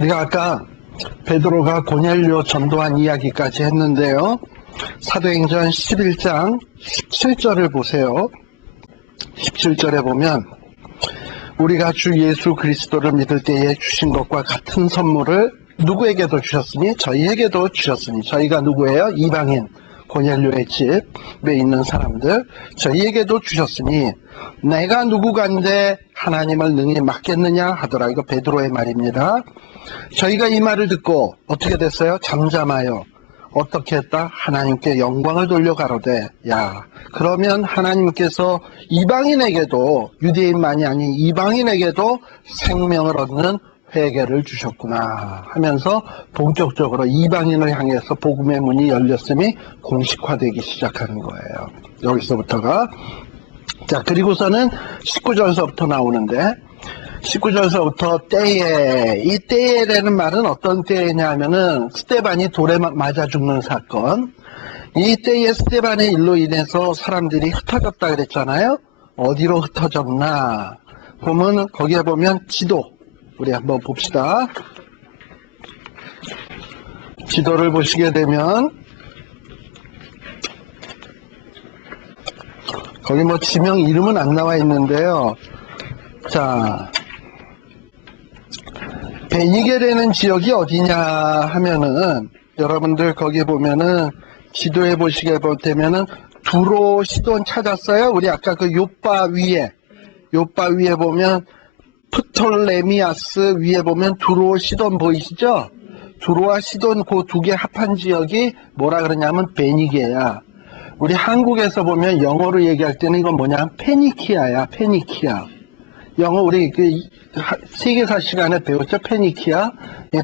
우리가 아까 베드로가 고넬료 전도한 이야기까지 했는데요. 사도행전 11장 17절을 보세요. 17절에 보면 우리가 주 예수 그리스도를 믿을 때에 주신 것과 같은 선물을 누구에게도 주셨으니 저희에게도 주셨으니, 저희가 누구예요? 이방인, 고넬료의 집에 있는 사람들, 저희에게도 주셨으니 내가 누구간데 하나님을 능히 막겠느냐 하더라. 이거 베드로의 말입니다. 저희가 이 말을 듣고 어떻게 됐어요? 잠잠하여 어떻게 했다? 하나님께 영광을 돌려 가로되, 야, 그러면 하나님께서 이방인에게도, 유대인만이 아닌 이방인에게도 생명을 얻는 회개를 주셨구나 하면서 본격적으로 이방인을 향해서 복음의 문이 열렸음이 공식화되기 시작하는 거예요. 여기서부터가. 자, 그리고서는 19절서부터 나오는데, 19절서부터 때에, 이 때에라는 말은 어떤 때냐 하면은 스데반이 돌에 맞아 죽는 사건. 이 때에 스데반의 일로 인해서 사람들이 흩어졌다 그랬잖아요. 어디로 흩어졌나 보면, 거기에 보면 지도, 우리 한번 봅시다. 지도를 보시게 되면 거기 뭐 지명 이름은 안 나와 있는데요. 자, 베니게라는 지역이 어디냐 하면은, 여러분들 거기 보면은 지도에 보시게 되면은 두로 시돈 찾았어요. 우리 아까 그 요빠 위에 보면 프톨레미아스 위에 보면 두로 시돈 보이시죠? 두로와 시돈 그 두 개 합한 지역이 뭐라 그러냐면 베니게야. 우리 한국에서 보면 영어로 얘기할 때는 이건 뭐냐? 페니키아야, 페니키아. 영어 우리 그 세계사 시간에 배웠죠? 페니키아.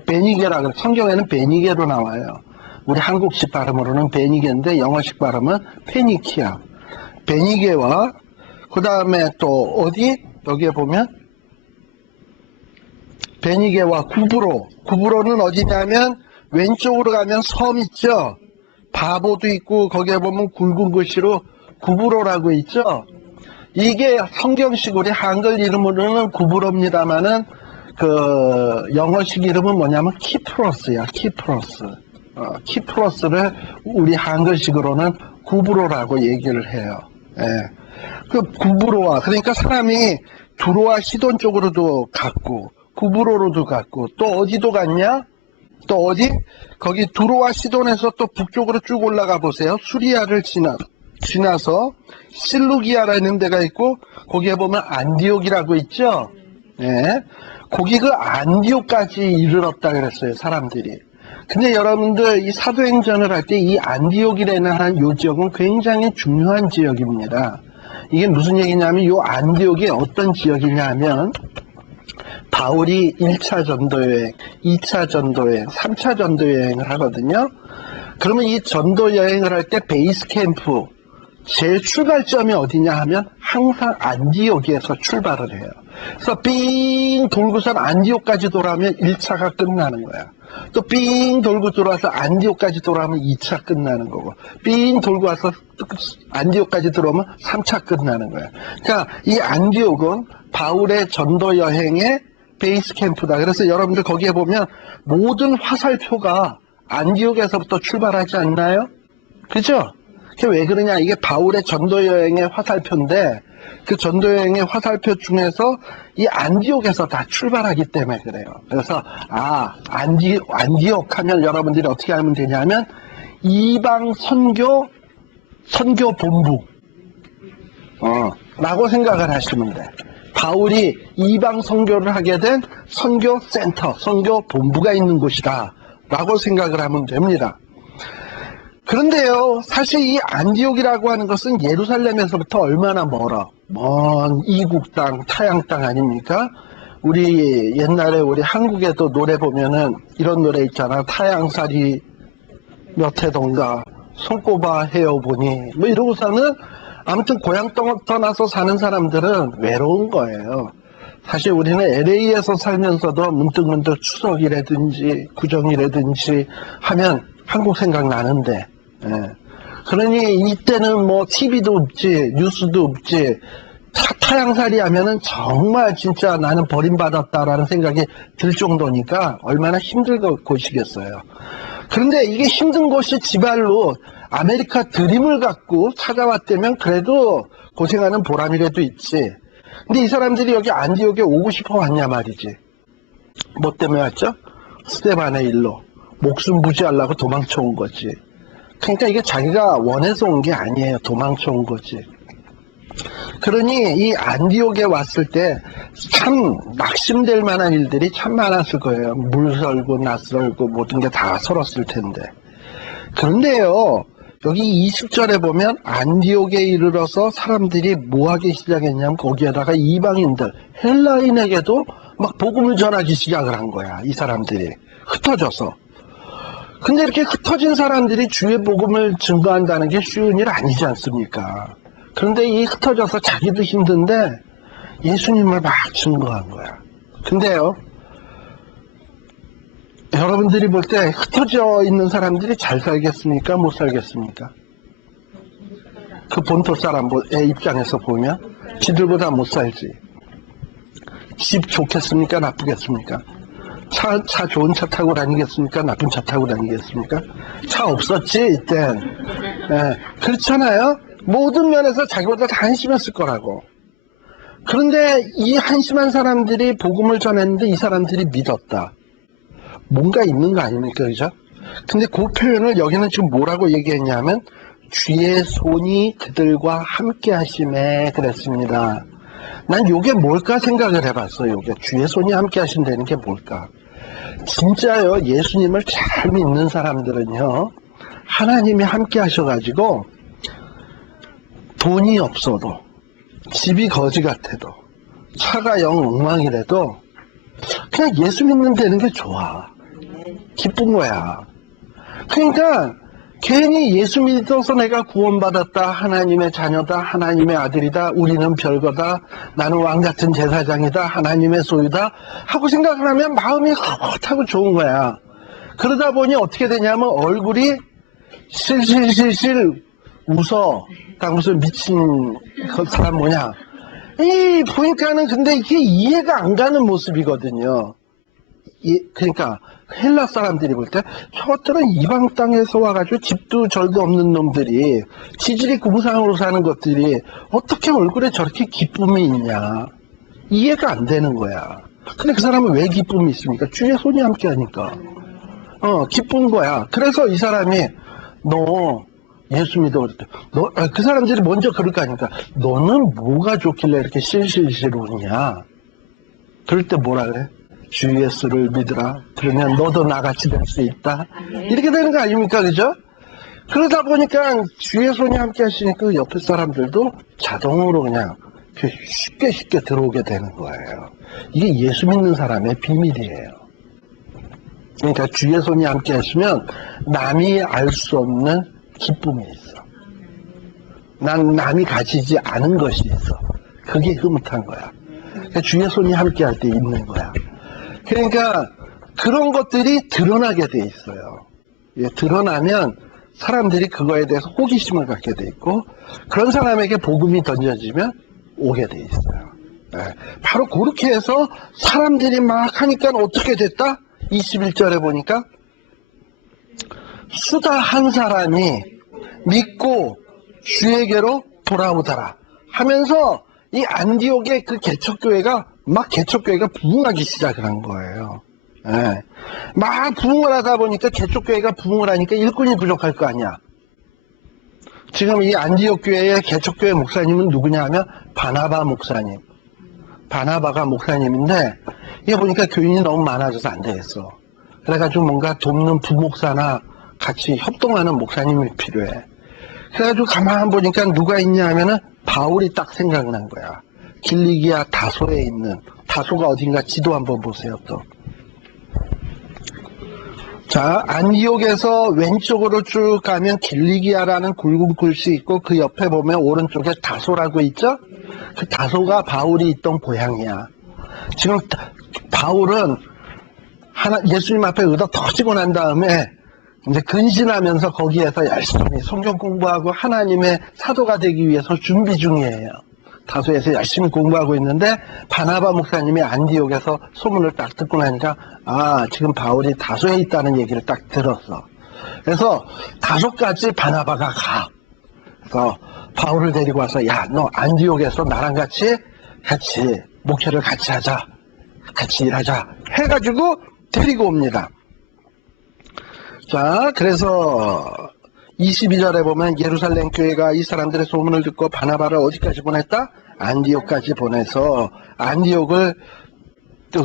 베니게라 그래. 성경에는 베니게로 나와요. 우리 한국식 발음으로는 베니게인데 영어식 발음은 페니키아. 베니게와 그 다음에 또 어디? 여기에 보면 베니게와 구브로는 어디냐면 왼쪽으로 가면 섬 있죠? 바보도 있고 거기에 보면 굵은 글씨로 구브로라고 있죠? 이게 성경식 우리 한글 이름으로는 구브로입니다만은 그 영어식 이름은 뭐냐면 키프로스야. 키프로스를 우리 한글식으로는 구브로라고 얘기를 해요. 예. 그 구브로와, 그러니까 사람이 두로와 시돈 쪽으로도 갔고 구브로로도 갔고 또 어디도 갔냐? 또 어디? 거기 두로와 시돈에서 또 북쪽으로 쭉 올라가 보세요. 수리아를 지나서 실루기아라는 데가 있고 거기에 보면 안디옥이라고 있죠. 예. 거기 그 안디옥까지 이르렀다 그랬어요, 사람들이. 근데 여러분들 이 사도행전을 할 때 이 안디옥이라는 한 요 지역은 굉장히 중요한 지역입니다. 이게 무슨 얘기냐면 이 안디옥이 어떤 지역이냐 하면 바울이 1차 전도여행, 2차 전도여행, 3차 전도여행을 하거든요. 그러면 이 전도여행을 할 때 베이스 캠프, 제 출발점이 어디냐 하면 항상 안디옥에서 출발을 해요. 그래서 삥 돌고선 안디옥까지 돌아오면 1차가 끝나는 거야. 또 삥 돌고 들어와서 안디옥까지 돌아오면 2차 끝나는 거고, 삥 돌고 와서 안디옥까지 들어오면 3차 끝나는 거야. 그러니까 이 안디옥은 바울의 전도 여행의 베이스 캠프다. 그래서 여러분들 거기에 보면 모든 화살표가 안디옥에서부터 출발하지 않나요? 그죠? 그게 왜 그러냐? 이게 바울의 전도 여행의 화살표인데 그 전도 여행의 화살표 중에서 이 안디옥에서 다 출발하기 때문에 그래요. 그래서 안디옥 하면 여러분들이 어떻게 알면 되냐면 이방 선교 본부 라고 생각을 하시면 돼. 바울이 이방 선교를 하게 된 선교 센터, 선교 본부가 있는 곳이다 라고 생각을 하면 됩니다. 그런데요, 사실 이 안디옥이라고 하는 것은 예루살렘에서부터 얼마나 멀어. 먼 이국 땅, 타양 땅 아닙니까? 우리 옛날에 우리 한국에도 노래 보면은 이런 노래 있잖아. 타양살이 몇 해던가 손꼽아 헤어보니 뭐 이러고서는 아무튼 고향 떠나서 사는 사람들은 외로운 거예요. 사실 우리는 LA에서 살면서도 문득문득 추석이라든지 구정이라든지 하면 한국 생각나는데, 예. 그러니 이때는 뭐 TV도 없지, 뉴스도 없지, 타향살이 하면은 정말 진짜 나는 버림받았다라는 생각이 들 정도니까 얼마나 힘들 곳이겠어요. 그런데 이게 힘든 곳이 지발로 아메리카 드림을 갖고 찾아왔다면 그래도 고생하는 보람이라도 있지. 근데 이 사람들이 여기 안디옥에 오고 싶어 왔냐 말이지. 뭐 때문에 왔죠? 스데반의 일로. 목숨 부지하려고 도망쳐 온 거지. 그러니까 이게 자기가 원해서 온 게 아니에요. 도망쳐 온 거지. 그러니 이 안디옥에 왔을 때 참 낙심될 만한 일들이 참 많았을 거예요. 물 설고 낯설고 모든 게 다 설었을 텐데. 그런데요, 여기 20절에 보면 안디옥에 이르러서 사람들이 뭐 하기 시작했냐면 거기에다가 이방인들, 헬라인에게도 막 복음을 전하기 시작을 한 거야. 이 사람들이 흩어져서. 근데 이렇게 흩어진 사람들이 주의 복음을 증거한다는 게 쉬운 일 아니지 않습니까? 그런데 이 흩어져서 자기도 힘든데 예수님을 막 증거한 거야. 근데요, 여러분들이 볼 때 흩어져 있는 사람들이 잘 살겠습니까? 못 살겠습니까? 그 본토 사람의 입장에서 보면 지들보다 못 살지. 집 좋겠습니까? 나쁘겠습니까? 차 좋은 차 타고 다니겠습니까? 나쁜 차 타고 다니겠습니까? 차 없었지 이땐. 그렇잖아요. 모든 면에서 자기보다 다 한심했을 거라고. 그런데 이 한심한 사람들이 복음을 전했는데 이 사람들이 믿었다. 뭔가 있는 거 아닙니까? 그죠? 근데 그 표현을 여기는 지금 뭐라고 얘기했냐면 주의 손이 그들과 함께 하심에 그랬습니다. 난 요게 뭘까 생각을 해봤어요. 요게 주의 손이 함께 하신다는 게 뭘까? 진짜요, 예수님을 잘 믿는 사람들은요, 하나님이 함께 하셔가지고 돈이 없어도, 집이 거지 같아도, 차가 영 엉망이라도 그냥 예수 믿는 데는 게 좋아. 기쁜 거야. 그러니까 괜히 예수 믿어서 내가 구원받았다, 하나님의 자녀다, 하나님의 아들이다, 우리는 별거다, 나는 왕같은 제사장이다, 하나님의 소유다 하고 생각을 하면 마음이 흐뭇하고 좋은 거야. 그러다 보니 어떻게 되냐면 얼굴이 실실실실 웃어. 딱 무슨 미친 그 사람 뭐냐. 보니까는 근데 이게 이해가 안 가는 모습이거든요. 그러니까 헬라 사람들이 볼 때 저것들은 이방 땅에서 와가지고 집도 절도 없는 놈들이 지질이 구무상으로 사는 것들이 어떻게 얼굴에 저렇게 기쁨이 있냐. 이해가 안 되는 거야. 근데 그 사람은 왜 기쁨이 있습니까? 주의 손이 함께 하니까. 기쁜 거야. 그래서 이 사람이 너 예수 믿어 그랬대. 그 사람들이 먼저 그럴 거 아닙니까? 너는 뭐가 좋길래 이렇게 실실실 웃냐? 그럴 때 뭐라 그래? 주 예수를 믿으라. 그러면 너도 나같이 될 수 있다. 이렇게 되는 거 아닙니까? 그죠? 그러다 보니까 주의 손이 함께 하시니까 그 옆에 사람들도 자동으로 그냥 쉽게 들어오게 되는 거예요. 이게 예수 믿는 사람의 비밀이에요. 그러니까 주의 손이 함께 하시면 남이 알 수 없는 기쁨이 있어. 난 남이 가지지 않은 것이 있어. 그게 흐뭇한 거야. 그러니까 주의 손이 함께 할 때 있는 거야. 그러니까 그런 것들이 드러나게 돼 있어요. 드러나면 사람들이 그거에 대해서 호기심을 갖게 돼 있고 그런 사람에게 복음이 던져지면 오게 돼 있어요. 바로 그렇게 해서 사람들이 막 하니까 어떻게 됐다? 21절에 보니까 수다 한 사람이 믿고 주에게로 돌아오더라 하면서 이 안디옥의 그 개척교회가 부흥하기 시작을 한 거예요. 막 부흥을 하다 보니까 개척교회가 부흥을 하니까 일꾼이 부족할 거 아니야. 지금 이 안디옥 교회의 개척교회 목사님은 누구냐 하면 바나바 목사님. 바나바가 목사님인데 이게 보니까 교인이 너무 많아져서 안 되겠어. 그래가지고 뭔가 돕는 부목사나 같이 협동하는 목사님이 필요해. 그래가지고 가만 보니까 누가 있냐 하면은 바울이 딱 생각난 거야. 길리기아 다소에 있는, 다소가 어딘가 지도 한번 보세요 또. 자, 안디옥에서 왼쪽으로 쭉 가면 길리기아라는 굵은 글씨 있고 그 옆에 보면 오른쪽에 다소라고 있죠? 그 다소가 바울이 있던 고향이야. 지금 바울은 예수님 앞에 의도 터지고 난 다음에 이제 근신하면서 거기에서 열심히 성경 공부하고 하나님의 사도가 되기 위해서 준비 중이에요. 다소에서 열심히 공부하고 있는데 바나바 목사님이 안디옥에서 소문을 딱 듣고 나니까 지금 바울이 다소에 있다는 얘기를 딱 들었어. 그래서 다소까지 바나바가 가. 그래서 바울을 데리고 와서 야, 너 안디옥에서 나랑 같이 목회를 같이 하자. 같이 일하자. 해가지고 데리고 옵니다. 자, 그래서 22절에 보면 예루살렘 교회가 이 사람들의 소문을 듣고 바나바를 어디까지 보냈다? 안디옥까지 보내서 안디옥을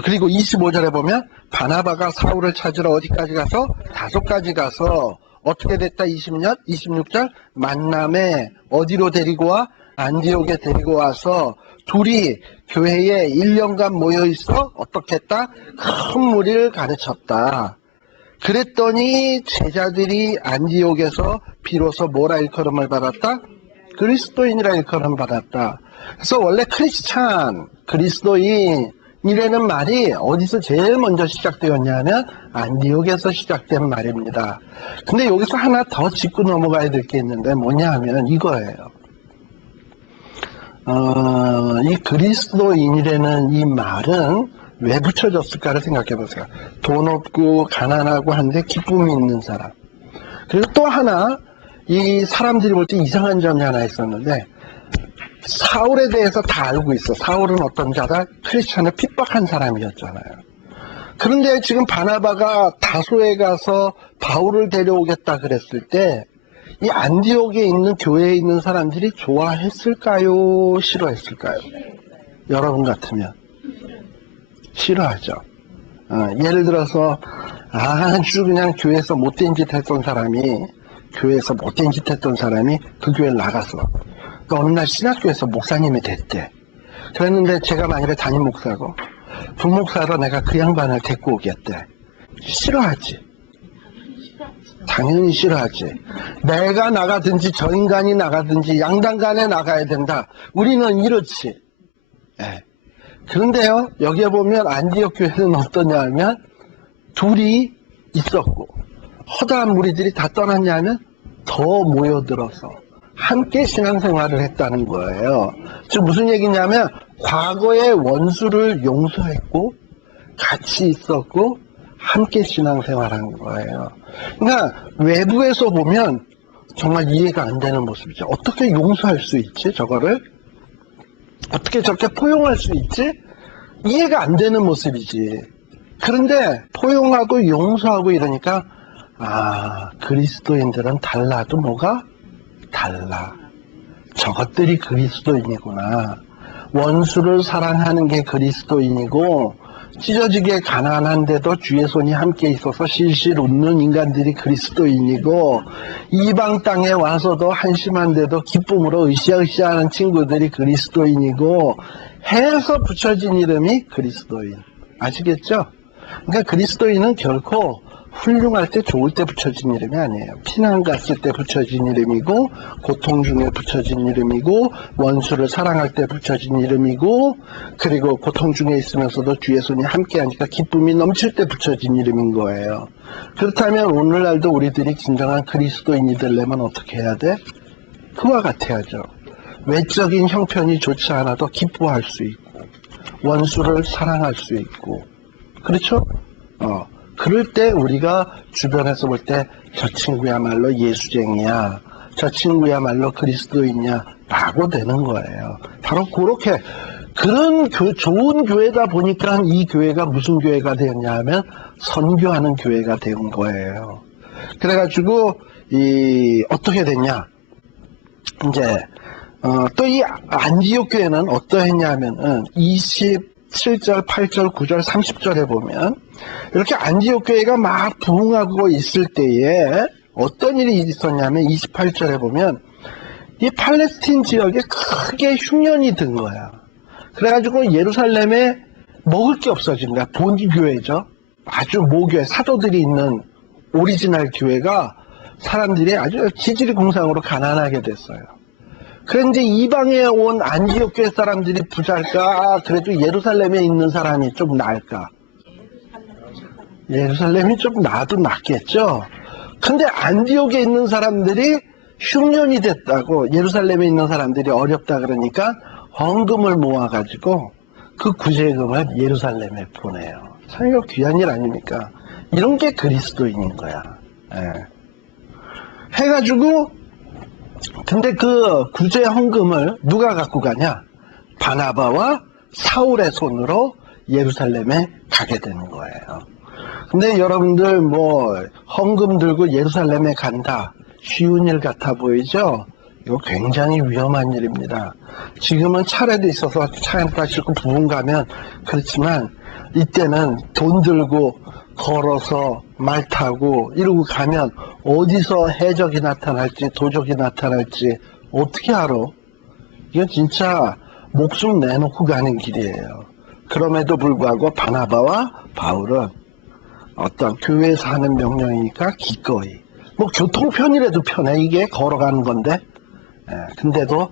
그리고 25절에 보면 바나바가 사울을 찾으러 어디까지 가서 다소까지 가서 어떻게 됐다? 26절 만남에 어디로 데리고 와? 안디옥에 데리고 와서 둘이 교회에 1년간 모여있어 어떻게 했다? 큰 무리를 가르쳤다. 그랬더니 제자들이 안디옥에서 비로소 뭐라 일컬음을 받았다? 그리스도인이라 일컬음을 받았다. 그래서 원래 크리스찬, 그리스도인이라는 말이 어디서 제일 먼저 시작되었냐면 안디옥에서 시작된 말입니다. 근데 여기서 하나 더 짚고 넘어가야 될 게 있는데 뭐냐 하면 이거예요. 이 그리스도인이라는 이 말은 왜 붙여졌을까를 생각해 보세요. 돈 없고 가난하고 한데 기쁨이 있는 사람. 그리고 또 하나 이 사람들이 볼 때 이상한 점이 하나 있었는데 사울에 대해서 다 알고 있어. 사울은 어떤 자다? 크리스찬을 핍박한 사람이었잖아요. 그런데 지금 바나바가 다소에 가서 바울을 데려오겠다 그랬을 때 이 안디옥에 있는 교회에 있는 사람들이 좋아했을까요? 싫어했을까요? 여러분 같으면 싫어하죠. 예를 들어서 아주 그냥 교회에서 못된 짓 했던 사람이 그 교회를 나갔어. 그러니까 어느 날 신학교에서 목사님이 됐대. 그랬는데 제가 만약에 담임 목사고 부목사로 내가 그 양반을 데리고 오겠대. 싫어하지. 당연히 싫어하지. 내가 나가든지 저 인간이 나가든지 양당간에 나가야 된다. 우리는 이렇지. 네. 그런데요, 여기에 보면 안디옥 교회는 어떠냐 하면 둘이 있었고 허다한 무리들이 다 떠났냐 하면 더 모여들어서 함께 신앙생활을 했다는 거예요. 즉 무슨 얘기냐면 과거의 원수를 용서했고 같이 있었고 함께 신앙생활한 거예요. 그러니까 외부에서 보면 정말 이해가 안 되는 모습이죠. 어떻게 용서할 수 있지? 저거를? 어떻게 저렇게 포용할 수 있지? 이해가 안 되는 모습이지. 그런데 포용하고 용서하고 이러니까 그리스도인들은 달라도 뭐가? 달라. 저것들이 그리스도인이구나. 원수를 사랑하는 게 그리스도인이고 찢어지게 가난한데도 주의 손이 함께 있어서 실실 웃는 인간들이 그리스도인이고 이방 땅에 와서도 한심한데도 기쁨으로 으쌰으쌰하는 친구들이 그리스도인이고 해서 붙여진 이름이 그리스도인. 아시겠죠? 그러니까 그리스도인은 결코 훌륭할 때 좋을 때 붙여진 이름이 아니에요. 피난 갔을 때 붙여진 이름이고 고통 중에 붙여진 이름이고 원수를 사랑할 때 붙여진 이름이고 그리고 고통 중에 있으면서도 주의 손이 함께하니까 기쁨이 넘칠 때 붙여진 이름인 거예요. 그렇다면 오늘날도 우리들이 진정한 그리스도인이 되려면 어떻게 해야 돼? 그와 같아야죠. 외적인 형편이 좋지 않아도 기뻐할 수 있고 원수를 사랑할 수 있고 그렇죠? 그럴 때 우리가 주변에서 볼 때 저 친구야말로 예수쟁이야, 저 친구야말로 그리스도인이야 라고 되는 거예요. 바로 그렇게 그런 좋은 교회다 보니까 이 교회가 무슨 교회가 되었냐 하면 선교하는 교회가 된 거예요. 그래가지고 어떻게 됐냐 이제 또 이 안디옥 교회는 어떠했냐 하면은 27절, 8절, 9절, 30절에 보면 이렇게 안디옥 교회가 막 부흥하고 있을 때에 어떤 일이 있었냐면 28절에 보면 이 팔레스틴 지역에 크게 흉년이 든 거야. 그래가지고 예루살렘에 먹을 게 없어진 거야. 본교회죠. 아주 모교회, 사도들이 있는 오리지널 교회가 사람들이 아주 지질이 공상으로 가난하게 됐어요. 그런데 이방에 온 안디옥 교회 사람들이 부자일까? 그래도 예루살렘에 있는 사람이 좀 나을까? 예루살렘이 좀 나도 낫겠죠. 근데 안디옥에 있는 사람들이 흉년이 됐다고 예루살렘에 있는 사람들이 어렵다 그러니까 헌금을 모아가지고 그 구제금을 예루살렘에 보내요. 참 이거 귀한 일 아닙니까? 이런 게 그리스도인인 거야. 예. 해가지고 근데 그 구제 헌금을 누가 갖고 가냐? 바나바와 사울의 손으로 예루살렘에 가게 되는 거예요. 근데 여러분들 뭐 헌금 들고 예루살렘에 간다. 쉬운 일 같아 보이죠? 이거 굉장히 위험한 일입니다. 지금은 차례도 있어서 차에다 싣고 부흥 가면 그렇지만 이때는 돈 들고 걸어서 말 타고 이러고 가면 어디서 해적이 나타날지 도적이 나타날지 어떻게 알아? 이건 진짜 목숨 내놓고 가는 길이에요. 그럼에도 불구하고 바나바와 바울은 어떤 교회에서 하는 명령이니까 기꺼이 뭐 교통편이라도 편해. 이게 걸어가는 건데 근데도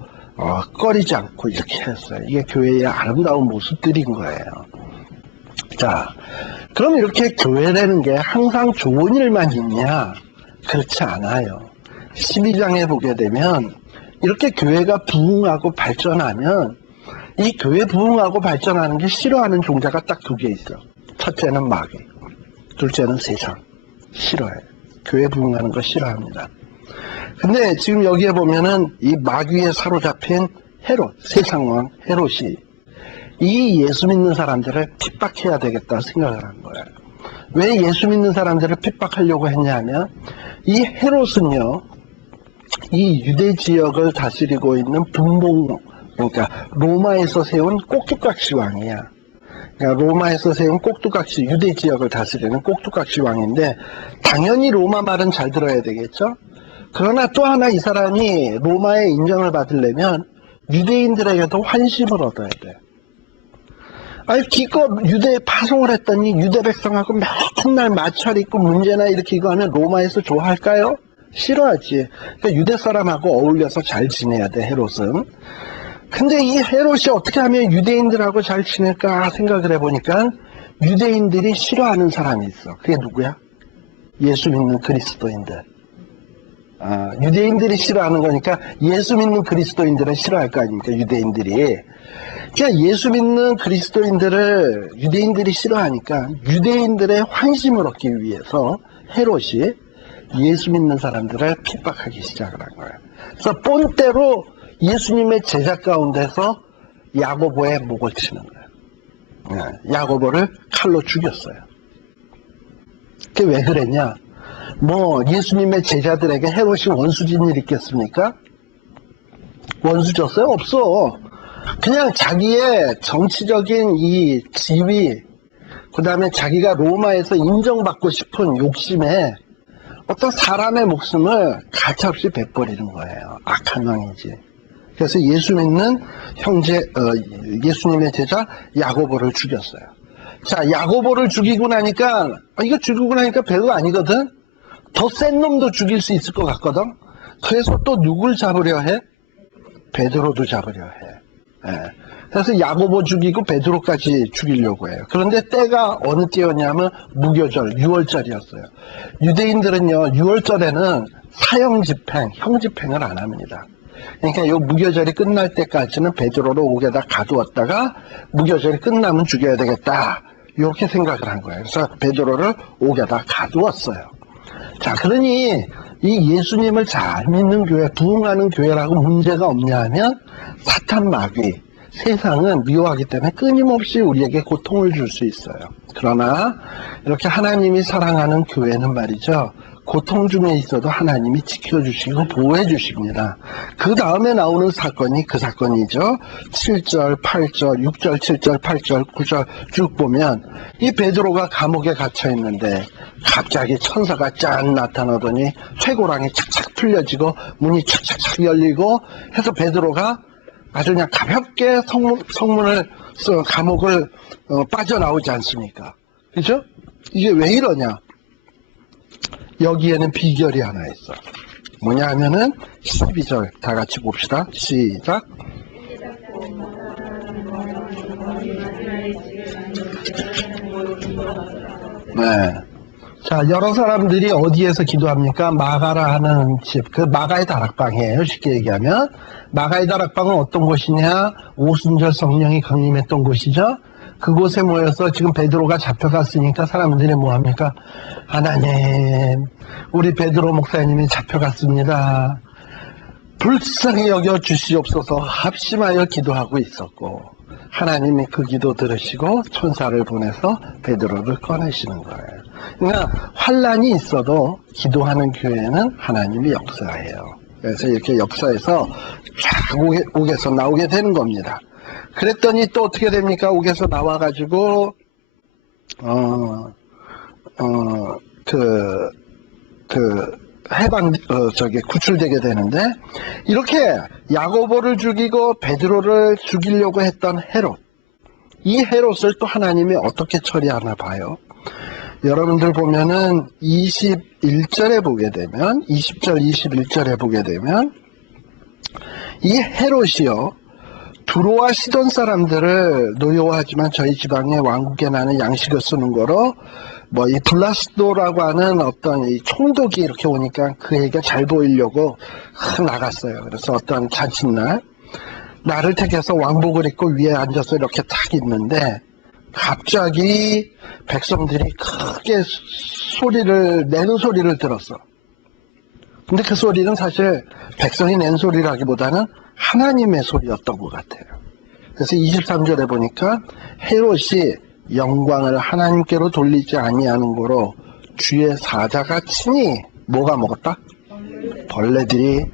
꺼리지 않고 이렇게 했어요. 이게 교회의 아름다운 모습들인 거예요. 자, 그럼 이렇게 교회라는 게 항상 좋은 일만 있냐? 그렇지 않아요. 12장에 보게 되면 이렇게 교회가 부흥하고 발전하면 이 교회 부흥하고 발전하는 게 싫어하는 종자가 딱 두 개 있어. 첫째는 마귀, 둘째는 세상. 싫어해요. 교회 부흥하는 거 싫어합니다. 근데 지금 여기에 보면은 이 마귀에 사로잡힌 헤롯, 세상왕 헤롯이 이 예수 믿는 사람들을 핍박해야 되겠다 생각을 한 거예요. 왜 예수 믿는 사람들을 핍박하려고 했냐면 이 헤롯은요, 이 유대 지역을 다스리고 있는 그러니까 로마에서 세운 꼭두각시 왕이야. 그러니까 로마에서 세운 꼭두각시, 유대 지역을 다스리는 꼭두각시 왕인데 당연히 로마 말은 잘 들어야 되겠죠. 그러나 또 하나 이 사람이 로마의 인정을 받으려면 유대인들에게도 환심을 얻어야 돼. 아니 기껏 유대에 파송을 했더니 유대 백성하고 맨날 마찰 있고 문제나 이렇게 이거 하면 로마에서 좋아할까요? 싫어하지. 그러니까 유대 사람하고 어울려서 잘 지내야 돼, 헤롯은. 근데 이 헤롯이 어떻게 하면 유대인들하고 잘 지낼까 생각을 해보니까 유대인들이 싫어하는 사람이 있어. 그게 누구야? 예수 믿는 그리스도인들. 유대인들이 싫어하는 거니까 예수 믿는 그리스도인들은 싫어할 거 아닙니까? 유대인들이. 그러니까 예수 믿는 그리스도인들을 유대인들이 싫어하니까 유대인들의 환심을 얻기 위해서 헤롯이 예수 믿는 사람들을 핍박하기 시작을 한 거예요. 그래서 본때로 예수님의 제자 가운데서 야고보의 목을 치는 거예요. 야고보를 칼로 죽였어요. 그게 왜 그랬냐? 뭐 예수님의 제자들에게 헤롯이 원수진 일 있겠습니까? 원수 줬어요? 없어. 그냥 자기의 정치적인 이 지위, 그 다음에 자기가 로마에서 인정받고 싶은 욕심에 어떤 사람의 목숨을 가차없이 베버리는 거예요. 악한 왕이지. 그래서 예수 믿는 형제, 예수님의 제자 야고보를 죽였어요. 자, 야고보를 죽이고 나니까, 이거 죽이고 나니까 별거 아니거든? 더 센 놈도 죽일 수 있을 것 같거든? 그래서 또 누굴 잡으려 해? 베드로도 잡으려 해. 그래서 야고보 죽이고 베드로까지 죽이려고 해요. 그런데 때가 어느 때였냐면 무교절, 6월절이었어요. 유대인들은요, 6월절에는 사형 집행, 형 집행을 안 합니다. 그러니까 이 무교절이 끝날 때까지는 베드로를 옥에다 가두었다가 무교절이 끝나면 죽여야 되겠다. 이렇게 생각을 한 거예요. 그래서 베드로를 옥에다 가두었어요. 자, 그러니 이 예수님을 잘 믿는 교회, 부흥하는 교회라고 문제가 없냐면 사탄 마귀, 세상은 미워하기 때문에 끊임없이 우리에게 고통을 줄 수 있어요. 그러나 이렇게 하나님이 사랑하는 교회는 말이죠, 고통 중에 있어도 하나님이 지켜주시고 보호해 주십니다. 그 다음에 나오는 사건이 그 사건이죠. 7절, 8절, 6절, 7절, 8절, 9절 쭉 보면 이 베드로가 감옥에 갇혀 있는데 갑자기 천사가 짠 나타나더니 쇠고랑이 착착 풀려지고 문이 착착착 열리고 해서 베드로가 아주 그냥 가볍게 감옥을 빠져나오지 않습니까? 그죠? 이게 왜 이러냐? 여기에는 비결이 하나 있어. 뭐냐 하면은 12절 다 같이 봅시다. 시작. 네. 자, 여러 사람들이 어디에서 기도합니까? 마가라 하는 집, 그 마가의 다락방이에요. 쉽게 얘기하면. 마가의 다락방은 어떤 곳이냐? 오순절 성령이 강림했던 곳이죠. 그곳에 모여서 지금 베드로가 잡혀갔으니까 사람들이 뭐합니까? 하나님, 우리 베드로 목사님이 잡혀갔습니다. 불쌍히 여겨 주시옵소서 합심하여 기도하고 있었고, 하나님이 그 기도 들으시고 천사를 보내서 베드로를 꺼내시는 거예요. 그러니까 환란이 있어도 기도하는 교회는 하나님이 역사해요. 그래서 이렇게 역사에서 쫙 옥에서 나오게 되는 겁니다. 그랬더니 또 어떻게 됩니까? 옥에서 나와가지고 구출되게 되는데, 이렇게 야고보를 죽이고 베드로를 죽이려고 했던 헤롯, 이 헤롯을 또 하나님이 어떻게 처리하나 봐요. 여러분들 보면은 21절에 보게 되면, 20절 21절에 보게 되면 이 헤롯이요, 두로와 시돈 사람들을 노여워하지만 저희 지방의 왕국에 나는 양식을 쓰는 거로, 이 블라스도라고 하는 어떤 이 총독이 이렇게 오니까 그에게 잘 보이려고 나갔어요. 그래서 어떤 잔칫날 나를 택해서 왕복을 입고 위에 앉아서 이렇게 탁 있는데, 갑자기 백성들이 크게 내는 소리를 들었어. 근데 그 소리는 사실 백성이 낸 소리라기보다는 하나님의 소리였던 것 같아요. 그래서 23절에 보니까 헤롯이 영광을 하나님께로 돌리지 아니하는 거로 주의 사자가 친히 뭐가 먹었다? 벌레들이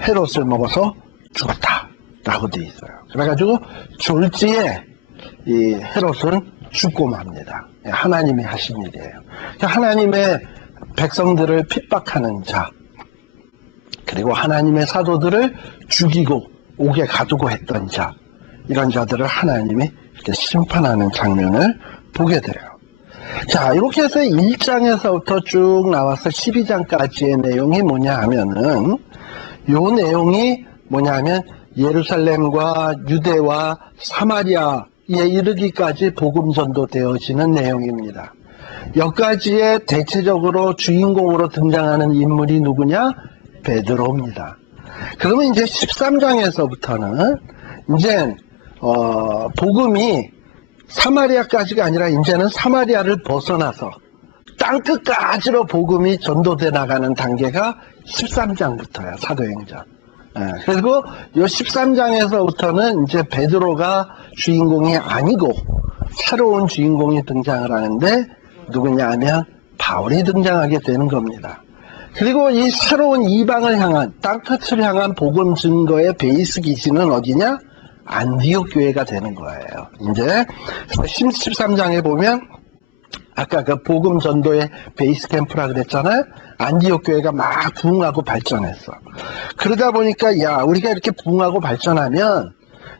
헤롯을 먹어서 죽었다 라고 되어 있어요. 그래가지고 졸지에 이 헤롯은 죽고 맙니다. 하나님이 하신 일이에요. 하나님의 백성들을 핍박하는 자, 그리고 하나님의 사도들을 죽이고 옥에 가두고 했던 자, 이런 자들을 하나님이 이렇게 심판하는 장면을 보게 돼요. 자, 이렇게 해서 1장에서부터 쭉 나와서 12장까지의 내용이 뭐냐 하면은, 요 내용이 뭐냐 하면 예루살렘과 유대와 사마리아에 이르기까지 복음 전도되어지는 내용입니다. 여기까지에 대체적으로 주인공으로 등장하는 인물이 누구냐? 베드로입니다. 그러면 이제 13장에서부터는 이제 복음이 사마리아까지가 아니라 이제는 사마리아를 벗어나서 땅끝까지로 복음이 전도돼 나가는 단계가 13장부터야, 사도행전. 그리고 이 13장에서부터는 이제 베드로가 주인공이 아니고 새로운 주인공이 등장을 하는데, 누구냐 하면 바울이 등장하게 되는 겁니다. 그리고 이 새로운 이방을 향한, 땅끝을 향한 복음 증거의 베이스 기지는 어디냐? 안디옥 교회가 되는 거예요. 이제 13장에 보면 아까 그 복음 전도의 베이스 캠프라 그랬잖아요. 안디옥 교회가 막 부흥하고 발전했어. 그러다 보니까 야, 우리가 이렇게 부흥하고 발전하면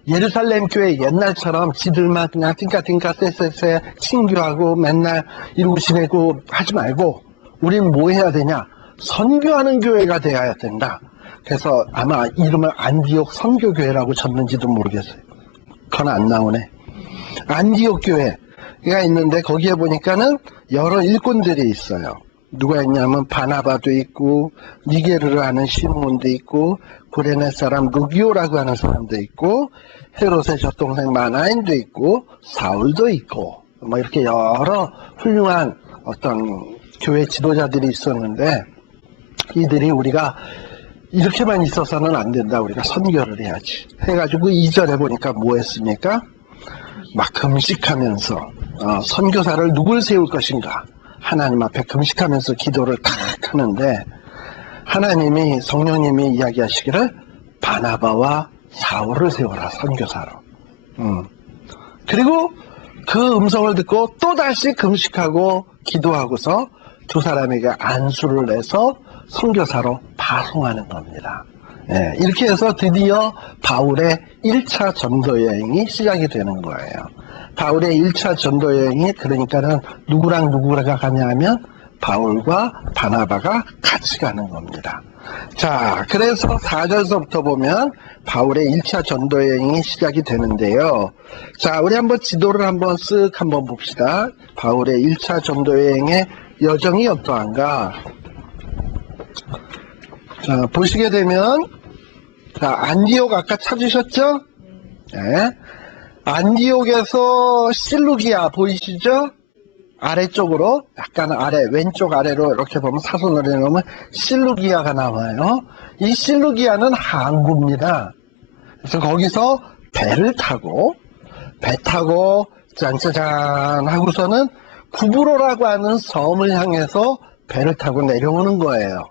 예루살렘 교회 옛날처럼 지들만 그냥 띵까띵까 쎄쎄쎄 친교하고 맨날 이러고 지내고 하지 말고 우린 뭐 해야 되냐? 선교하는 교회가 되어야 된다. 그래서 아마 이름을 안디옥 선교교회라고 졌는지도 모르겠어요. 그건 안 나오네. 안디옥 교회가 있는데 거기에 보니까는 여러 일꾼들이 있어요. 누가 있냐면 바나바도 있고 니게르를 하는 시몬도 있고 구레네 사람 루기오라고 하는 사람도 있고 헤롯의 젖동생 마나인도 있고 사울도 있고 뭐 이렇게 여러 훌륭한 어떤 교회 지도자들이 있었는데, 이들이 우리가 이렇게만 있어서는 안 된다, 우리가 선교를 해야지 해가지고 2절에 보니까 뭐 했습니까? 막 금식하면서 선교사를 누굴 세울 것인가, 하나님 앞에 금식하면서 기도를 탁 하는데, 하나님이 성령님이 이야기하시기를 바나바와 사울을 세워라 선교사로. 그리고 그 음성을 듣고 또다시 금식하고 기도하고서 두 사람에게 안수를 해서 선교사로 파송하는 겁니다. 이렇게 해서 드디어 바울의 1차 전도 여행이 시작이 되는 거예요. 바울의 1차 전도 여행이 그러니까는 누구랑 누구가 가냐 하면 바울과 바나바가 같이 가는 겁니다. 자, 그래서 4절서부터 보면 바울의 1차 전도 여행이 시작이 되는데요. 자, 우리 한번 지도를 한번 쓱 한번 봅시다. 바울의 1차 전도 여행의 여정이 어떠한가? 자, 보시게 되면, 자, 안디옥 아까 찾으셨죠? 네. 안디옥에서 실루기아 보이시죠? 아래쪽으로, 약간 아래, 왼쪽 아래로 이렇게 보면 사선으로 해놓으면 실루기아가 나와요. 이 실루기아는 항구입니다. 그래서 거기서 배를 타고, 배 타고, 짠짜잔 하고서는 구브로라고 하는 섬을 향해서 배를 타고 내려오는 거예요.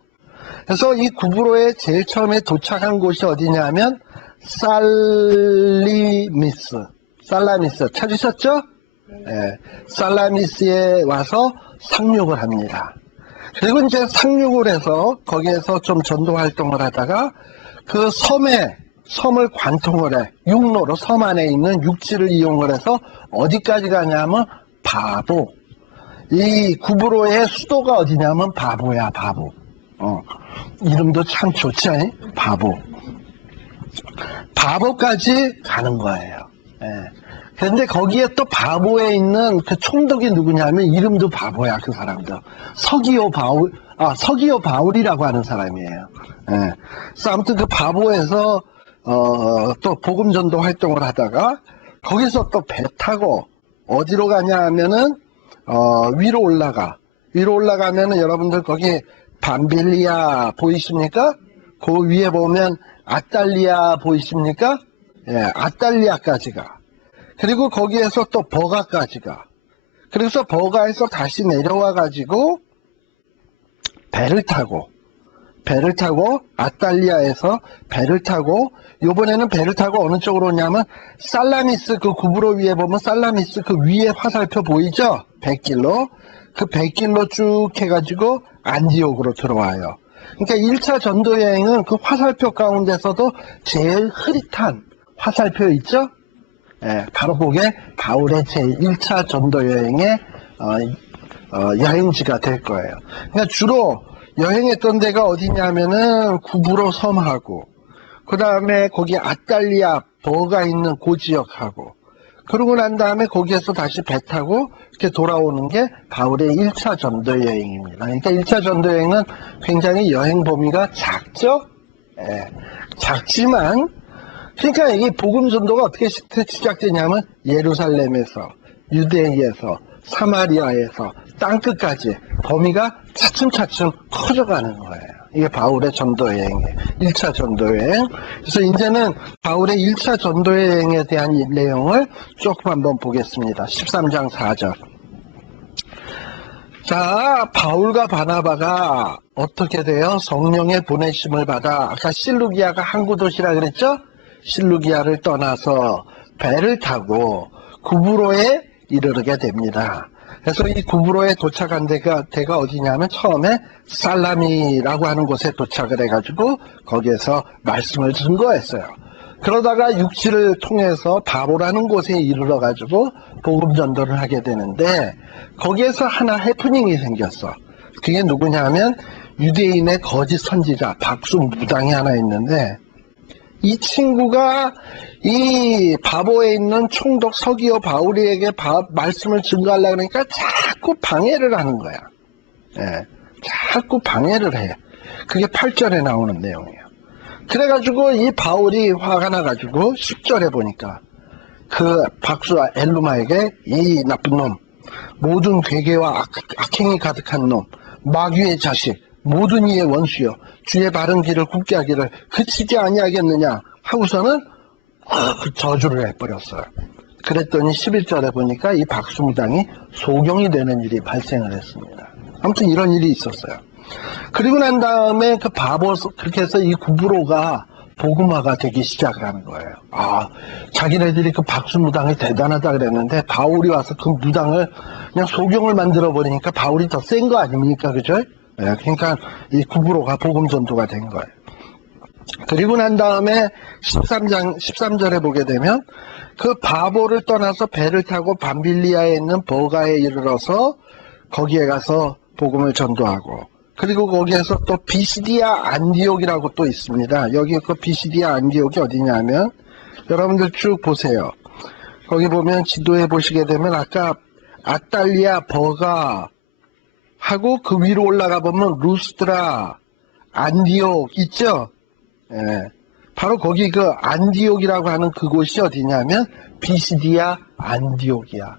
그래서 이 구브로에 제일 처음에 도착한 곳이 어디냐면 살라미스 찾으셨죠? 네, 살라미스에 와서 상륙을 합니다. 그리고 이제 상륙을 해서 거기에서 좀 전도 활동을 하다가 그 섬을 관통을 해. 육로로 섬 안에 있는 육지를 이용을 해서 어디까지 가냐면 바보. 이 구브로의 수도가 어디냐면 바보야, 바보. 이름도 참 좋지 않니? 바보. 바보까지 가는 거예요. 예. 그런데 거기에 또 바보에 있는 그 총독이 누구냐면 이름도 바보야, 그 사람도. 서기오 바울이라고 하는 사람이에요. 예. 그래서 아무튼 그 바보에서 또 복음전도 활동을 하다가 거기서 또 배 타고 어디로 가냐 하면은 위로 올라가면은 여러분들 거기 밤빌리아 보이십니까? 그 위에 보면 아탈리아 보이십니까? 예, 아탈리아까지 가. 그리고 거기에서 또 버가까지 가. 그래서 버가에서 다시 내려와 가지고 배를 타고 아탈리아에서 배를 타고 요번에는 배를 타고 어느 쪽으로 오냐면 살라미스 그 구브로 위에 보면 살라미스 그 위에 화살표 보이죠? 100길로. 그 100길로 쭉 해가지고 안디옥으로 들어와요. 그러니까 1차 전도 여행은 그 화살표 가운데서도 제일 흐릿한 화살표 있죠? 예, 바로 그게 바울의 제1차 전도 여행의 여행지가 될 거예요. 그러니까 주로 여행했던 데가 어디냐면은 구브로 섬하고 그 다음에 거기 아탈리아 버가 있는 그 지역하고 그러고 난 다음에 거기에서 다시 배 타고 이렇게 돌아오는 게 바울의 1차 전도 여행입니다. 그러니까 1차 전도 여행은 굉장히 여행 범위가 작죠? 예, 작지만 그러니까 이게 복음 전도가 어떻게 시작되냐면 예루살렘에서 유대에서 사마리아에서 땅끝까지 범위가 차츰차츰 커져가는 거예요. 이게 바울의 전도 여행이에요. 1차 전도 여행. 그래서 이제는 바울의 1차 전도 여행에 대한 내용을 조금 한번 보겠습니다. 13장 4절. 자, 바울과 바나바가 어떻게 돼요? 성령의 보내심을 받아 아까 실루기아가 항구 도시라 그랬죠? 실루기아를 떠나서 배를 타고 구브로에 이르게 됩니다. 그래서 이 구브로에 도착한 데가 어디냐면 처음에 살라미라고 하는 곳에 도착을 해가지고 거기에서 말씀을 증거했어요. 그러다가 육지를 통해서 바보라는 곳에 이르러가지고 복음 전도를 하게 되는데 거기에서 하나 해프닝이 생겼어. 그게 누구냐면 유대인의 거짓 선지자 박수무당이 하나 있는데 이 친구가 이 바보에 있는 총독 서기오 바울이에게 말씀을 증거하려고 그러니까 자꾸 방해를 하는 거야. 예, 자꾸 방해를 해. 그게 8절에 나오는 내용이에요. 그래가지고 이 바울이 화가 나가지고 10절에 보니까 그 박수와 엘루마에게 이 나쁜 놈, 모든 괴계와 악행이 가득한 놈, 마귀의 자식, 모든 이의 원수여, 주의 바른 길을 굽게 하기를 그치지 아니하겠느냐 하고서는 그 저주를 해버렸어요. 그랬더니 11절에 보니까 이 박수무당이 소경이 되는 일이 발생을 했습니다. 아무튼 이런 일이 있었어요. 그리고 난 다음에 그 바보, 그렇게 해서 이 구브로가 복음화가 되기 시작을 하는 거예요. 자기네들이 그 박수무당이 대단하다 그랬는데 바울이 와서 그 무당을 그냥 소경을 만들어 버리니까 바울이 더 센 거 아닙니까? 그죠? 네, 그러니까 이 구브로가 복음 전도가 된 거예요. 그리고 난 다음에 13절에 보게 되면 그 바보를 떠나서 배를 타고 밤빌리아에 있는 버가에 이르러서 거기에 가서 복음을 전도하고, 그리고 거기에서 또 비시디아 안디옥이라고 또 있습니다. 여기 그 비시디아 안디옥이 어디냐면, 여러분들 쭉 보세요. 거기 보면 지도에 보시게 되면 아까 아탈리아, 버가 하고 그 위로 올라가 보면 루스드라, 안디옥 있죠? 예. 바로 거기 그 안디옥이라고 하는 그곳이 어디냐면 비시디아 안디옥이야.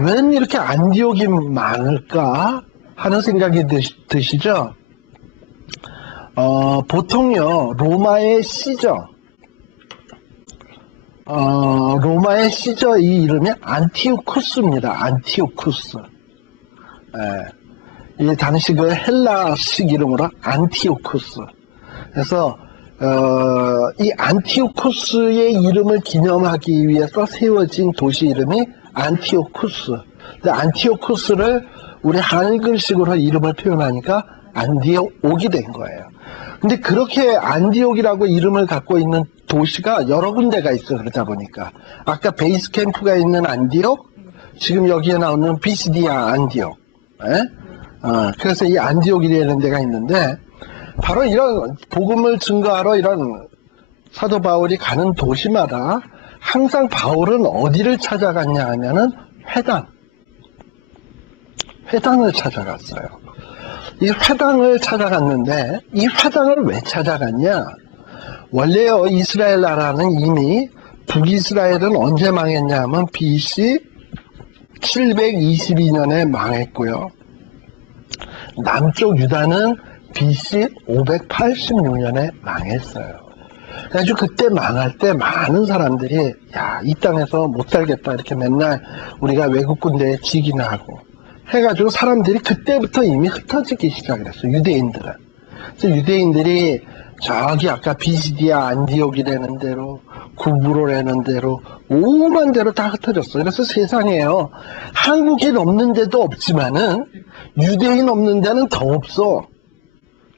왜 이렇게 안디옥이 많을까 하는 생각이 드시죠? 보통요 로마의 시저, 로마의 시저 이 이름이 안티오쿠스입니다. 안티오쿠스. 이 당시 그 헬라식 이름으로 안티오쿠스. 그래서 이 안티오쿠스의 이름을 기념하기 위해서 세워진 도시 이름이 안티오쿠스. 근데 안티오쿠스를 우리 한글식으로 이름을 표현하니까 안디옥이 된 거예요. 근데 그렇게 안디옥이라고 이름을 갖고 있는 도시가 여러 군데가 있어. 그러다 보니까 아까 베이스 캠프가 있는 안디옥, 지금 여기에 나오는 비시디아 안디옥. 그래서 이 안디옥이라는 데가 있는데, 바로 이런 복음을 증거하러 이런 사도 바울이 가는 도시마다 항상 바울은 어디를 찾아갔냐 하면은 회당을 찾아갔어요. 이 회당을 찾아갔는데, 이 회당을 왜 찾아갔냐? 원래요 이스라엘 나라는 이미, 북이스라엘은 언제 망했냐 하면 BC 722년에 망했고요. 남쪽 유다는 BC 586년에 망했어요. 그래서 그때 망할 때 많은 사람들이 이 땅에서 못 살겠다 이렇게 맨날 우리가 외국 군대에 직이나 하고 해가지고 사람들이 그때부터 이미 흩어지기 시작을 했어요. 유대인들은. 그래서 유대인들이 저기 아까 비시디아 안디옥이라는 대로, 구브로라는 대로 오만 대로 다 흩어졌어요. 그래서 세상에요 한국인 없는 데도 없지만은 유대인 없는 데는 더 없어.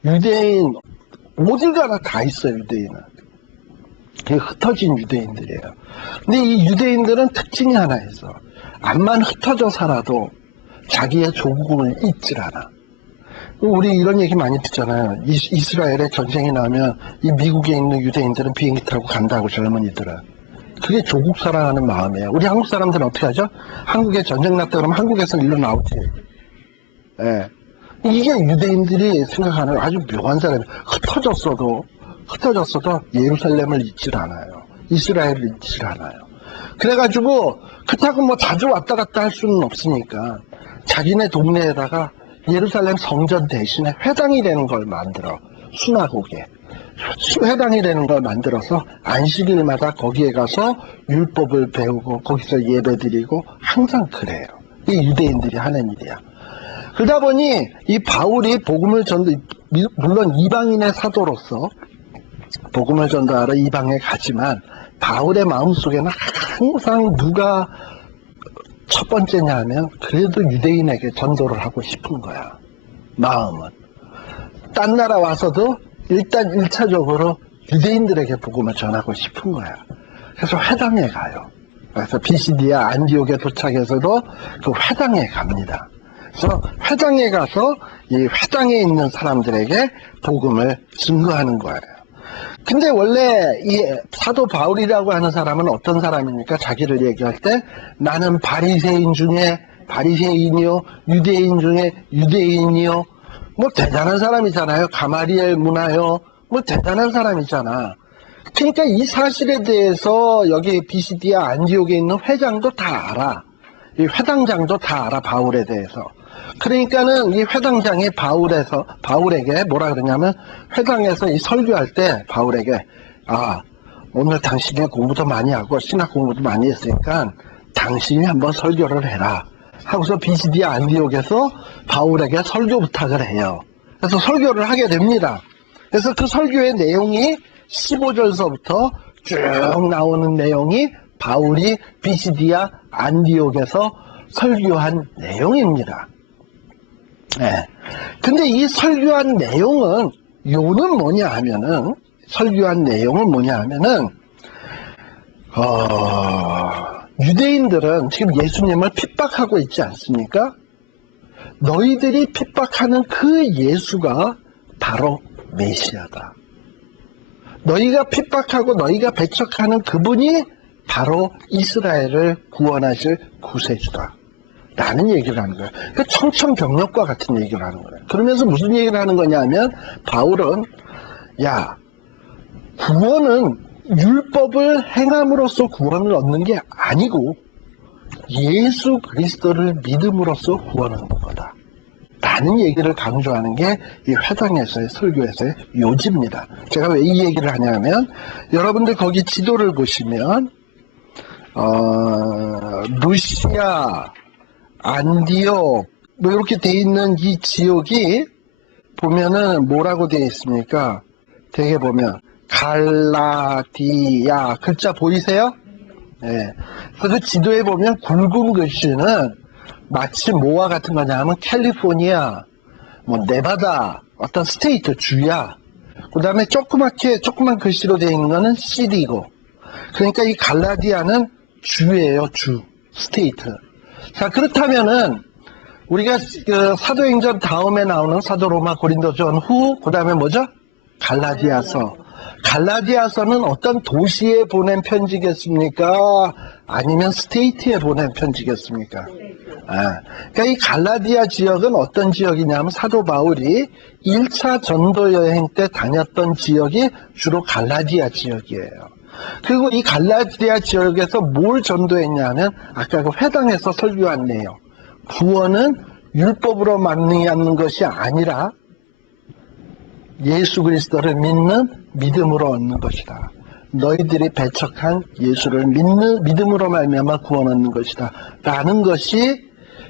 유대인 어딜 가나 다 있어요. 유대인은. 그게 흩어진 유대인들이에요. 근데 이 유대인들은 특징이 하나 있어. 암만 흩어져 살아도 자기의 조국을 잊질 않아. 우리 이런 얘기 많이 듣잖아요. 이스라엘에 전쟁이 나면 이 미국에 있는 유대인들은 비행기 타고 간다고, 젊은이들은. 그게 조국 사랑하는 마음이에요. 우리 한국 사람들은 어떻게 하죠? 한국에 전쟁 났다 그러면 한국에서 일로 나오지. 예. 이게 유대인들이 생각하는 아주 묘한 사람이에요. 흩어졌어도 예루살렘을 잊질 않아요. 이스라엘을 잊질 않아요. 그래가지고 그렇다고 뭐 자주 왔다 갔다 할 수는 없으니까 자기네 동네에다가 예루살렘 성전 대신에 회당이라는 걸 만들어. 수나고게 회당이라는 걸 만들어서 안식일마다 거기에 가서 율법을 배우고 거기서 예배드리고 항상 그래요. 이 유대인들이 하는 일이야. 그러다 보니 이 바울이 복음을 물론 이방인의 사도로서 복음을 전도하러 이방에 가지만 바울의 마음속에는 항상 누가 첫 번째냐 하면 그래도 유대인에게 전도를 하고 싶은 거야. 마음은. 딴 나라 와서도 일단 1차적으로 유대인들에게 복음을 전하고 싶은 거야. 그래서 회당에 가요. 그래서 비시디아 안디옥에 도착해서도 그 회당에 갑니다. 그래서 회당에 가서 이 회당에 있는 사람들에게 복음을 증거하는 거예요. 근데 원래 이 사도 바울이라고 하는 사람은 어떤 사람입니까? 자기를 얘기할 때 나는 바리새인 중에 바리새인이요, 유대인 중에 유대인이요. 뭐 대단한 사람이잖아요. 가마리엘 문화요. 뭐 대단한 사람이잖아. 그러니까 이 사실에 대해서 여기 비시디아 안디옥에 있는 회장도 다 알아. 이 회당장도 다 알아, 바울에 대해서. 그러니까는 이 회당장이 바울에게 뭐라 그러냐면, 회당에서 이 설교할 때 바울에게 오늘 당신이 공부도 많이 하고 신학 공부도 많이 했으니까 당신이 한번 설교를 해라 하고서 비시디아 안디옥에서 바울에게 설교 부탁을 해요. 그래서 설교를 하게 됩니다. 그래서 그 설교의 내용이 15절서부터 쭉 나오는 내용이 바울이 비시디아 안디옥에서 설교한 내용입니다. 네. 근데 이 설교한 내용은 유대인들은 지금 예수님을 핍박하고 있지 않습니까? 너희들이 핍박하는 그 예수가 바로 메시아다. 너희가 픽박하고 너희가 배척하는 그분이 바로 이스라엘을 구원하실 구세주다. 라는 얘기를 하는 거예요. 그 청천벽력과 같은 얘기를 하는 거예요. 그러면서 무슨 얘기를 하는 거냐면 바울은 야, 구원은 율법을 행함으로써 구원을 얻는 게 아니고 예수 그리스도를 믿음으로써 구원을 얻는 거다. 라는 얘기를 강조하는 게 이 회당에서의 설교에서의 요지입니다. 제가 왜 이 얘기를 하냐면 여러분들 거기 지도를 보시면 루시아, 안디옥 뭐 이렇게 돼 있는 이 지역이 보면은 뭐라고 되어 있습니까? 되게 보면 갈라디아 글자 보이세요? 네. 그래서 지도에 보면 굵은 글씨는 마치 뭐와 같은 거냐 하면 캘리포니아, 뭐 네바다 어떤 스테이트 주야. 그 다음에 조그만 글씨로 되어 있는 거는 시리고. 그러니까 이 갈라디아는 주예요, 주 스테이트. 자, 그렇다면은 우리가 그 사도행전 다음에 나오는 사도 로마 고린도전 후 그 다음에 뭐죠? 갈라디아서. 갈라디아서는 어떤 도시에 보낸 편지겠습니까? 아니면 스테이트에 보낸 편지겠습니까? 그러니까 이 갈라디아 지역은 어떤 지역이냐면 사도 바울이 1차 전도 여행 때 다녔던 지역이 주로 갈라디아 지역이에요. 그리고 이 갈라디아 지역에서 뭘 전도했냐면 아까 그 회당에서 설교한 내용. 구원은 율법으로 말미암는 것이 아니라 예수 그리스도를 믿는 믿음으로 얻는 것이다. 너희들이 배척한 예수를 믿음으로 말미암아 구원 얻는 것이다. 라는 것이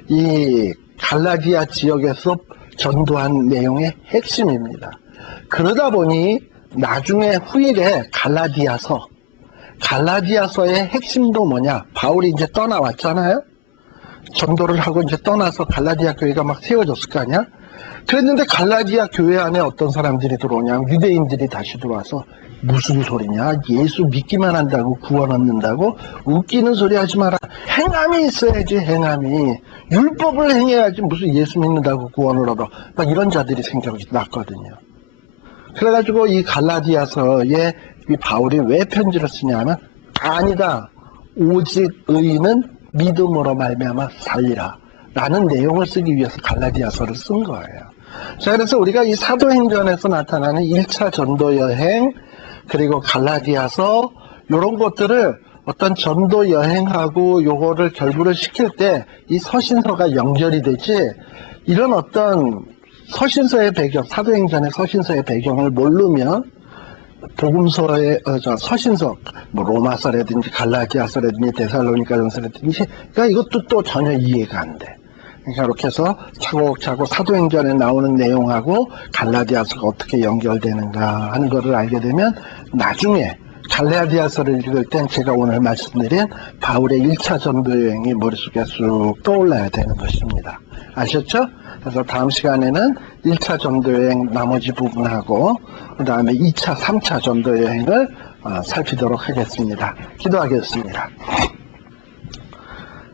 이 갈라디아 지역에서 전도한 내용의 핵심입니다. 그러다 보니 나중에 후일에 갈라디아서의 핵심도 뭐냐? 바울이 이제 떠나왔잖아요. 전도를 하고 이제 떠나서 갈라디아 교회가 막 세워졌을 거 아니야? 그랬는데 갈라디아 교회 안에 어떤 사람들이 들어오냐면 유대인들이 다시 들어와서 무슨 소리냐? 예수 믿기만 한다고 구원 얻는다고? 웃기는 소리 하지 마라. 행함이 있어야지, 행함이. 율법을 행해야지 무슨 예수 믿는다고 구원을 얻어. 막 이런 자들이 생겨났거든요. 그래가지고 이 갈라디아서에 이 바울이 왜 편지를 쓰냐면 아니다. 오직 의인은 믿음으로 말미암아 살리라. 라는 내용을 쓰기 위해서 갈라디아서를 쓴 거예요. 자, 그래서 우리가 이 사도행전에서 나타나는 1차 전도 여행, 그리고 갈라디아서, 요런 것들을 어떤 전도 여행하고 요거를 결부를 시킬 때 이 서신서가 연결이 되지, 이런 어떤 서신서의 배경, 사도행전의 서신서의 배경을 모르면 복음서의 서신서, 뭐 로마서라든지 갈라디아서라든지 데살로니가전서라든지, 그러니까 이것도 또 전혀 이해가 안 돼. 그러니까 이렇게 해서 차곡차곡 사도행전에 나오는 내용하고 갈라디아서가 어떻게 연결되는가 하는 것을 알게 되면 나중에 갈라디아서를 읽을 땐 제가 오늘 말씀드린 바울의 1차 전도 여행이 머릿속에 쑥 떠올라야 되는 것입니다. 아셨죠? 그래서 다음 시간에는 1차 전도 여행 나머지 부분하고 그 다음에 2차, 3차 전도 여행을 살피도록 하겠습니다. 기도하겠습니다.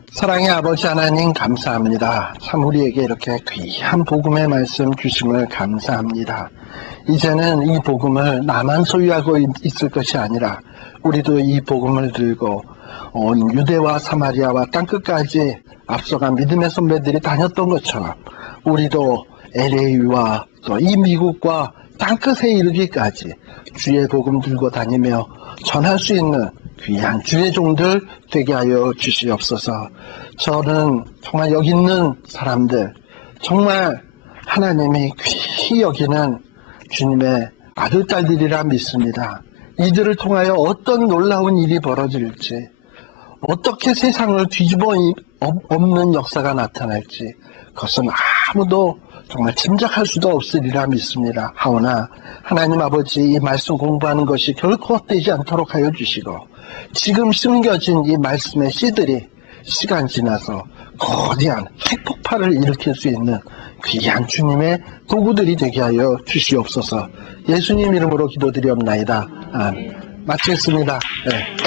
사랑의 아버지 하나님 감사합니다. 참 우리에게 이렇게 귀한 복음의 말씀 주심을 감사합니다. 이제는 이 복음을 나만 소유하고 있을 것이 아니라 우리도 이 복음을 들고 온 유대와 사마리아와 땅끝까지 앞서간 믿음의 선배들이 다녔던 것처럼 우리도 LA와 또 이 미국과 땅끝에 이르기까지 주의 복음 들고 다니며 전할 수 있는 귀한 주의 종들 되게 하여 주시옵소서. 저는 정말 여기 있는 사람들 정말 하나님이 귀히 여기는 주님의 아들, 딸들이라 믿습니다. 이들을 통하여 어떤 놀라운 일이 벌어질지, 어떻게 세상을 뒤집어 엎는 역사가 나타날지 그것은 아무도 정말 짐작할 수도 없으리라 믿습니다. 하오나 하나님 아버지 이 말씀 공부하는 것이 결코 헛되지 않도록 하여 주시고 지금 심겨진 이 말씀의 씨들이 시간 지나서 거대한 핵폭발을 일으킬 수 있는 귀한 주님의 도구들이 되게 하여 주시옵소서. 예수님 이름으로 기도드리옵나이다. 마치겠습니다. 네.